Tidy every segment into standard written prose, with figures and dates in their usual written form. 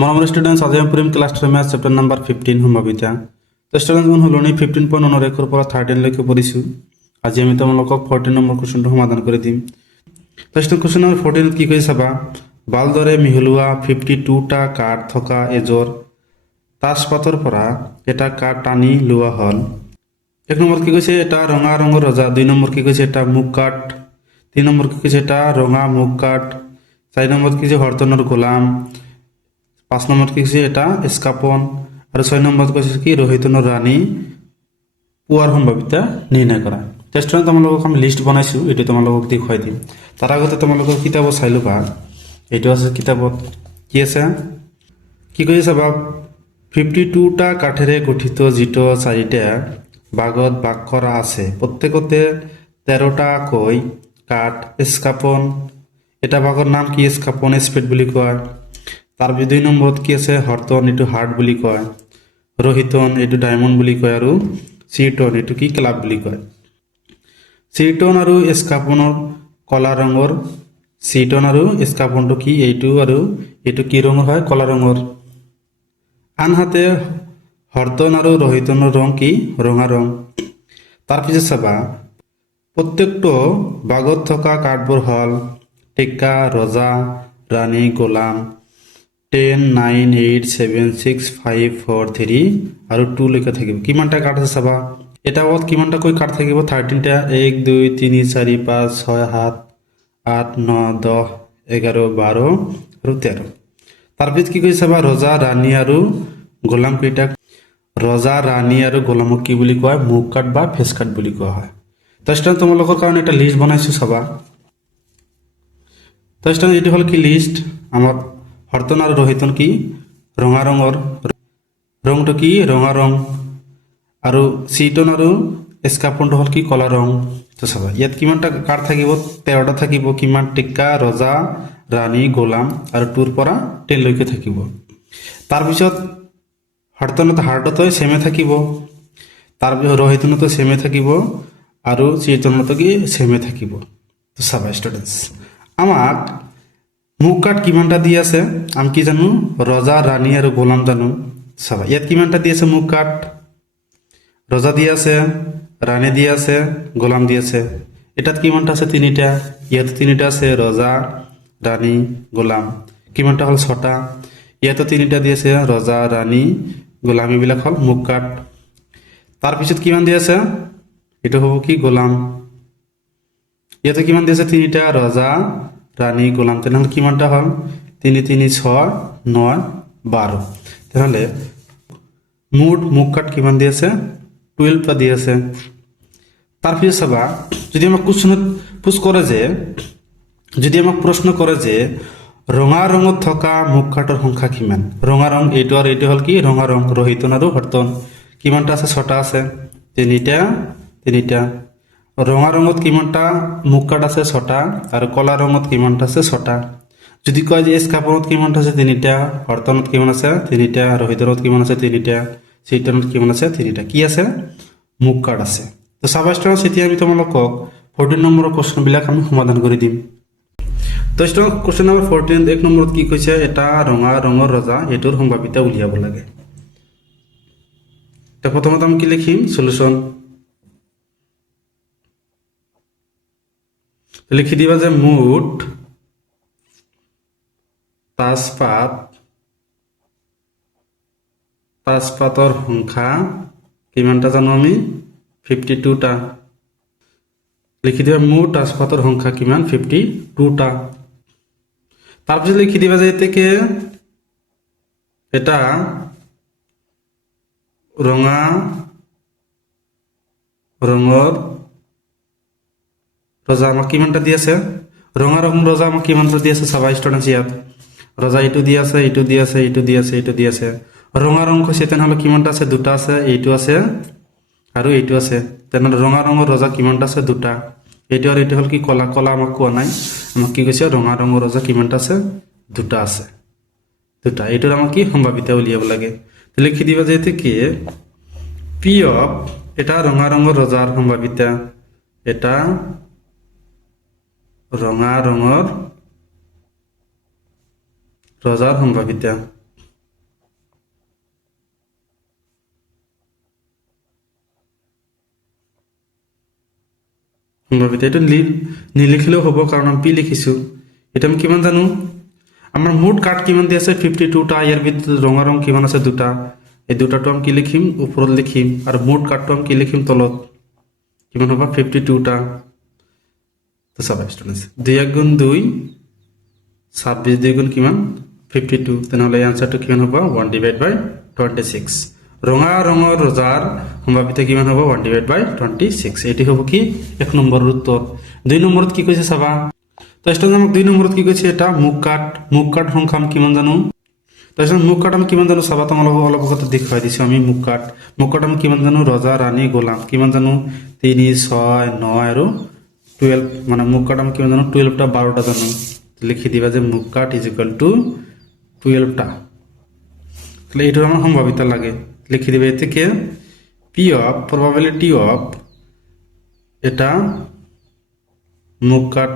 মৰমৰ ষ্টুডেণ্টছ আজি আমি পঢ়িম ক্লাছ 12 মেথছ চেপ্টাৰ নাম্বাৰ 15 সম্ভাৱিতা। তো ষ্টুডেণ্টছ মই হলনি 15.9 পৰা 13 লৈকে পঢ়িছোঁ। আজি আমি তোমালোকক 14 নম্বৰ কুৱেশ্যনটো সমাধান কৰি দিম। তো ষ্টুডেণ্ট কুৱেশ্যন নম্বৰ 14 কি কৈছে চাবা, ভালদৰে মিহলোৱা 52টা কাৰ্ড থকা এজোৰ তাজপাতৰ পৰা এটা কাৰ্ড টানি লোৱা হ'ল। 1 নম্বৰ কি কৈছে এটা ৰঙা ৰঙৰ ৰজা, 2 নম্বৰ কি কৈছে এটা মুখ কাৰ্ড, 3 নম্বৰ কি কৈছে এটা ৰঙা মুখ কাৰ্ড, 4 নম্বৰ কি কৈছে হৰতনৰ গোলাম, 5 নম্বৰ কি কৈছে এটা স্কাপন, আৰু 6 নম্বৰত কৈছে কি ৰোহিতনৰ ৰাণী পোৱাৰ সম্ভাৱিতা নিৰ্ণয় কৰা। টেষ্টত তোমালোকক আমি লিষ্ট বনাইছোঁ, এইটো তোমালোকক দেখুৱাই দিম। তাৰ আগতে তোমালোকৰ কিতাপত চাই ল'বা, এইটো আছে কিতাপত কি আছে কি কৈছে চাবা, 52টা কাঠেৰে গঠিত যিটো 4টা ভাগত ভাগ কৰা আছে, প্ৰত্যেকতে 13টাকৈ কাঠ স্কাপন। এটা ভাগৰ নাম কি স্কাপন স্পেড বুলি কয়। তাৰ 2 নম্বৰত কি আছে হৰতন, এইটো হাৰ্ট বুলি কয়, ৰোহিতন এইটো ডায়মণ্ড বুলি কয়, আৰু চিৰটন এইটো কি ক্লাব বুলি কয়। চিৰটন আৰু স্কাপনৰ কলা ৰঙৰ, চিৰটন আৰু স্কাপনটো কি এইটো, আৰু এইটো কি ৰঙৰ হয় কলা ৰঙৰ। আনহাতে হৰতন আৰু ৰোহিতনৰ ৰং কি ৰঙা ৰং। তাৰপিছত চাবা প্ৰত্যেকটো ভাগত থকা কাৰ্ডবোৰ হ'ল টেকা, ৰজা, ৰাণী, গোলাম। 10, 9, 8, 7, 6, 5, 4, 3 আৰু 2 লৈকে থাকিব। কিমানটা কাৰ্ড আছে চাবা, এটা ভাগত কিমানটাকৈ কাৰ্ড থাকিব 13টা, 1, 2, 3, 4, 5, 6, 7, 8, 9, 10, 11, 12 আৰু 13। তাৰপিছত কি কৈছে চাবা ৰজা, ৰাণী আৰু গোলাম কেইটাক, ৰজা, ৰাণী আৰু গোলামক কি বুলি কোৱা হয় মুখ কাৰ্ড বা ফেচ কাৰ্ড বুলি কোৱা হয়। তাৰপিছত তোমালোকৰ কাৰণে এটা লিষ্ট বনাইছোঁ চাবা। তাৰপিছত এইটো হ'ল কি লিষ্ট, আমাৰ হৰতন আৰু ৰোহিতন কি ৰঙা ৰঙৰ, ৰংটো কি ৰঙা ৰং, আৰু চিৰটন আৰু স্কাপনটো হ'ল কি কলা ৰং। তো চাবা ইয়াত কিমানটা কাৰ্ড থাকিব 13টা থাকিব। কিমান টেকা, ৰজা, ৰাণী, গোলাম, আৰু 2ৰ পৰা 10 লৈকে থাকিব। তাৰপিছত হৰতনত হাৰ্টতো ছেমে থাকিব, তাৰপিছত ৰোহিতনতো ছেমে থাকিব, আৰু চিৰটনতো কি ছেমে থাকিব। তো চাবা ষ্টুডেণ্টছ আমাক মুখ কাৰ্ড কিমানটা দি আছে আমি কি জানো, ৰজা, ৰাণী আৰু গোলাম জানো। চাবা ইয়াত কিমানটা দি আছে মুখ কাৰ্ড, ৰজা দি আছে, ৰাণী দি আছে, গোলাম দি আছে। এটাত কিমানটা আছে 3টা, ইয়াতো 3টা আছে ৰজা, ৰাণী, গোলাম। কিমানটা হ'ল 6টা, ইয়াতো 3টা দি আছে ৰজা, ৰাণী, গোলাম, এইবিলাক হ'ল মুখ কাৰ্ড। তাৰপিছত কিমান দি আছে এইটো হ'ব কি গোলাম, ইয়াতে কিমান দি আছে 3টা ৰজা, ৰাণী, গোলাম। তেনেহ'লে কিমানটা হ'ল 3, 3, 6, 9, 12। তেনেহ'লে মুঠ মুখ কাৰ্ড কিমান দি আছে 12টা দি আছে। তাৰপিছত চাবা যদি আমাক কুৱেশ্যনত পোজ কৰে যে, যদি আমাক প্ৰশ্ন কৰে যে ৰঙা ৰঙত থকা মুখ কাৰ্ডৰ সংখ্যা কিমান, ৰঙা ৰং এইটো আৰু এইটো হ'ল কি ৰঙা ৰং, ৰোহিতন আৰু হৰতন কিমানটা আছে 6টা আছে, 3টা। ৰঙা ৰঙত কিমানটা মুখ কাৰ্ড আছে 6টা, আৰু কলা ৰঙত কিমানটা আছে 6টা। যদি কয় যে স্কাপনত কিমানটা আছে 3টা, হৰতনত কিমান আছে 3টা, ৰোহিতনত কিমান আছে 3টা, চিৰটনত কিমান আছে 3টা, কি আছে মুখ কাৰ্ড আছে। তো চাবা ষ্টুডেণ্টছ এতিয়া আমি তোমালোকক 14 নম্বৰৰ কুৱেশ্যনবিলাক আমি সমাধান কৰি দিম। তো ষ্টুডেণ্টছ কুৱেশ্যন নম্বৰ 14 1 নম্বৰত কি কৈছে এটা ৰঙা ৰঙৰ ৰজা, এইটোৰ সম্ভাৱিতা উলিয়াব লাগে। তো প্ৰথমতে আমি কি লিখিম সলিউশ্যন, লিখি দিবা যে মুঠ তাজপাতৰ সংখ্যা কিমানটা জানো আমি 52টা। লিখি দিবা মুঠ তাজপাতৰ সংখ্যা কিমান 52টা। তাৰপিছত লিখি দিবা যে এতেকে এটা ৰঙা ৰঙৰ ৰজা আমাক কিমানটা দি আছে, ৰঙা ৰঙৰ ৰজা আমাক কিমানটা দি আছে চাবা ষ্টুডেণ্টছ, ইয়াত ৰজা এইটো দি আছে, এইটো দি আছে, এইটো দি আছে, এইটো দি আছে। ৰঙা ৰং কৈছে তেনেহ'লে কিমানটা আছে 2টা আছে, এইটো আছে আৰু এইটো আছে। তেনেহ'লে ৰঙা ৰঙৰ ৰজা কিমানটা আছে 2টা, এইটো আৰু এইটো হ'ল কি কলা, কলা আমাক কোৱা নাই, আমাক কি কৈছে ৰঙা ৰঙৰ ৰজা কিমানটা আছে 2টা আছে, 2টা। এইটোৰ আমাক কি সম্ভাৱিতা উলিয়াব লাগে। লিখি দিবা যে এতে কি পি অফ এটা ৰঙা ৰঙৰ ৰজাৰ সম্ভাৱিতা, এটা ৰঙা ৰঙৰ ৰজাৰ সম্ভাৱিতা সম্ভাৱিতা এইটো নিলিখিলেও হ'ব কাৰণ আমি পি লিখিছোঁ এতিয়া আমি কিমান জানো আমাৰ মুঠ কাঠ কিমান দি আছে 52টা ইয়াৰ ভিতৰত ৰঙা ৰং কিমান আছে দুটা এই দুটাটো আমি কি লিখিম ওপৰত লিখিম আৰু মুঠ কাঠটো আমি কি লিখিম তলত কিমান হ'ব 52টা তো চাবা ষ্টুডেন্টস 2 × 2 26 2 গুণ কিমান 52 তেনেহ'লে আনসাৰটো কিমান হ'ব 1/26 ৰঙা ৰঙৰ ৰজাৰ সম্ভাৱিতা কিমান হ'ব 1/26 এটি হ'ব কি এক নম্বৰৰ উত্তৰ 2 নম্বৰত কি কৈছে চাবা তো ষ্টুডেন্ট আমাক 2 নম্বৰত কি কৈছে এটা মুখ কাঠ সংখ্যা আমি কিমান জানো তাৰপিছত মুখ কাঠ আমি কিমান জানো চাবা তোমালোকক অলপ আগতে দেখুৱাই দিছোঁ আমি মুখ কাঠ আমি কিমান জানো ৰজা ৰাণী গোলাম কিমান জানো 3 6 9 আৰু 12 মানে মুখ কাঠ আমি কিমান জানো 12টা 12টা জানো লিখি দিবা যে মুখ কাঠ ইজ ইকুয়াল টু 12টা তাহলে এটার আমার সম্ভাবিতা লাগে লিখে দিবে এতে K P of probability of এটা মুখ কাঠ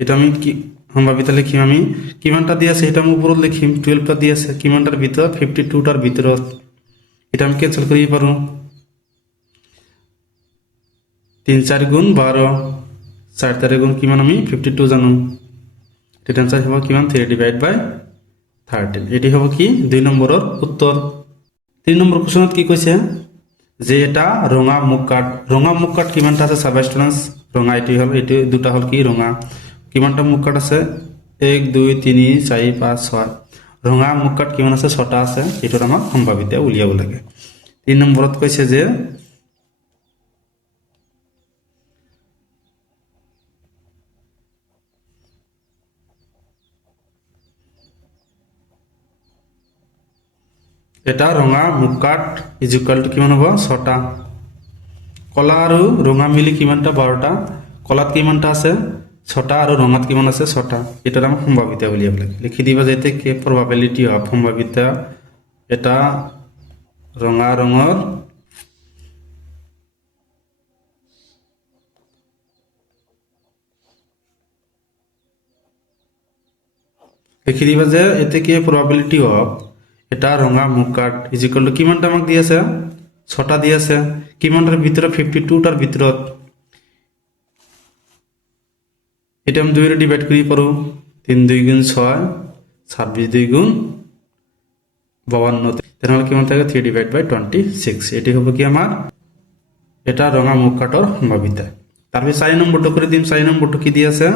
এটা আমি কি সম্ভাবিতা লিখিম আমি কিমানটা দিয়ে আছে এটা আমি উপরে লিখিম 12টা দিয়ে আছে কিমানটার ভিতর 52টার ভিতৰত এটা আমি ক্যান্সেল করিয়ে পারো 3 4 গুণ 12 4 4 গুণ কিমান আমি 52 জানো এটা आंसर হ'ব কিমান 3/13 এটি হ'ব কি 2 নম্বৰৰ উত্তৰ 3 নম্বৰ কোশ্চনত কি কৈছে যে এটা ৰঙা মুখ কাঠ কিমানটা আছে সাব স্টুডেন্টস ৰঙা এটি দুটা হল কি ৰঙা কিমানটা মুখ কাঠ আছে 1 2 3 4 5 6 ৰঙা মুখ কাঠ কিমান আছে 6টা আছে এটোৰ আমাক সম্ভাৱিতা উলিয়াব লাগে 3 নম্বৰত কৈছে যে এটা ৰঙা মুখ কাঠ ইজ ইকুয়াল টু কিমান হ'ব 6টা কলা আৰু ৰঙা মিলি কিমানটা 12টা কলাত কিমানটা আছে 6টা আৰু ৰঙাত কিমান আছে 6টা এটাৰ আমি সম্ভাৱিতা উলিয়াব লাগে লিখি দিবা যেতে কে প্ৰবাবিলিটি অফ সম্ভাৱিতা এটা ৰঙা ৰঙৰ লিখি দিবা যে এতে কে প্ৰবাবিলিটি অফ এটা ৰঙা মুখ কাঠ ইজ ইকুয়াল টু কিমানটা আমাক দি আছে 6টা দি আছে কিমানটার ভিতরে 52টার ভিতৰত এটা আমি 2 রে ডিভাইড করি পারো 3 2 গুণ 6 26 2 গুণ 52 তাহলে কিমান থাকে 3/26 এটি হবে কি আমার এটা রঙা মুখ কাঠৰ সম্ভাৱিতা তারপরে 4 নম্বরটা করে দিম 4 নম্বরটা কি দি আছে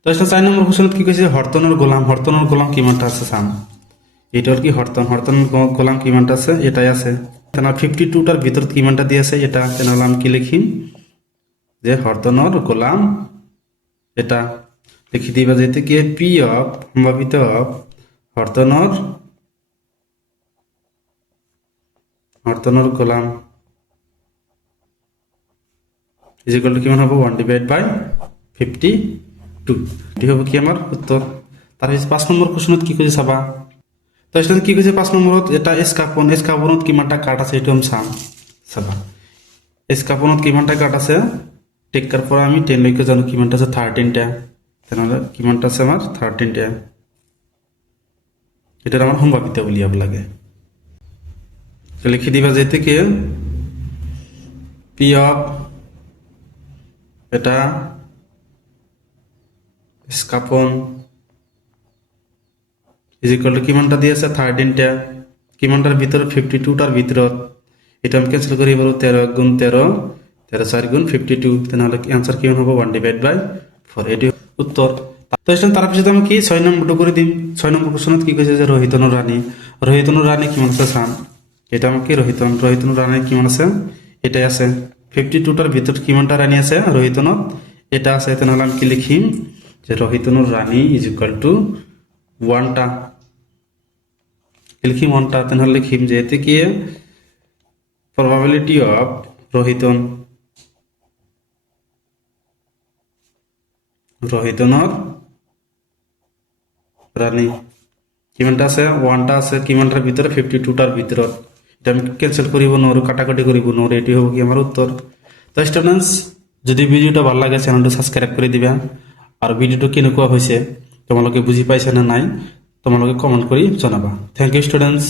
তো এটা 4 নম্বর কোশ্চেনত কি কৈছে হৰতনৰ গোলাম কিমানটা আছে চাম এটার কি হরতনের গোলাম কিমানটা আছে এটাই আছে তাহলে 52টার ভিতর কিমানটা দিয়ে আছে এটা তাহলে আমি কি লিখিম যে হরতনের গোলাম এটা লিখি দিবা যেতে কি পি অফ সম্ভাবিত অফ হরতনের গোলাম ইজ ইকুয়াল টু কিমান হ'ব 1/52 এটি হবে কি আমার উত্তর তারপর 5 নম্বর কোশ্চেনত কি কৈছে চাবা তো এটা কি কৈছে 5 নম্বৰত এটা এস্কাপনত কিমানটা কাট আছে এটো আমি চাবা এস্কাপনত কিমানটা কাট আছে টেক্কাৰ পৰা আমি 10 লৈকে জানো কিমানটা আছে 13টা তেনেহলে কিমানটা আছে আমাৰ 13টা এটা আমাৰ সম্ভাৱিতা উলিয়াব লাগে তো লিখি দিবা যেতে কি পি অফ এটা এস্কাপন ইজ ইকুয়াল টু কিমানটা দিয়ে আছে 13টা কিমানটার ভিতরে 52টার ভিতৰত এটা আমি ক্যান্সেল করি পারো 13 গুণ 13 4 গুণ 52 তাহলে आंसर কিমান হ'ব 1/4 এটি উত্তর তো তার পিছত আমি কি 6 নম্বরটা করে দিম 6 নম্বর কোশ্চেনত কি কৈছে যে ৰহিতনৰ ৰানী কিমান আছে চাম এটা আমাকে ৰহিতনৰ ৰানী কিমান আছে এটাই আছে 52টাৰ ভিতৰত কিমানটা ৰানী আছে ৰহিতনত এটা আছে তাহলে আমি কি লিখিম যে ৰহিতনৰ রানী ইজ ইকুয়াল টু 1টা লিখিম 1টা তাহলে লিখিম যে এতে কি প্রবাবিলিটি অফ ৰহিতনৰ ৰানী কিমানটা আছে 1টা আছে কিমানটাৰ ভিতৰে 52টাৰ ভিতৰত এটা আমি ক্যান্সেল কৰিব নোৱাৰো কাটাকাটি কৰিব নোৱাৰো এটি হ'ব কি আমার উত্তর তো স্টুডেন্টস যদি ভিডিওটা ভালো লাগে চ্যানেলটো সাবস্ক্রাইব করে দিবা আর ভিডিওটো কেনেকুৱা হৈছে তোমালোকে বুজি পাইছা না নাই তোমালোকে কমেন্ট কৰি জনাবা থ্যাংক ইউ স্টুডেন্টস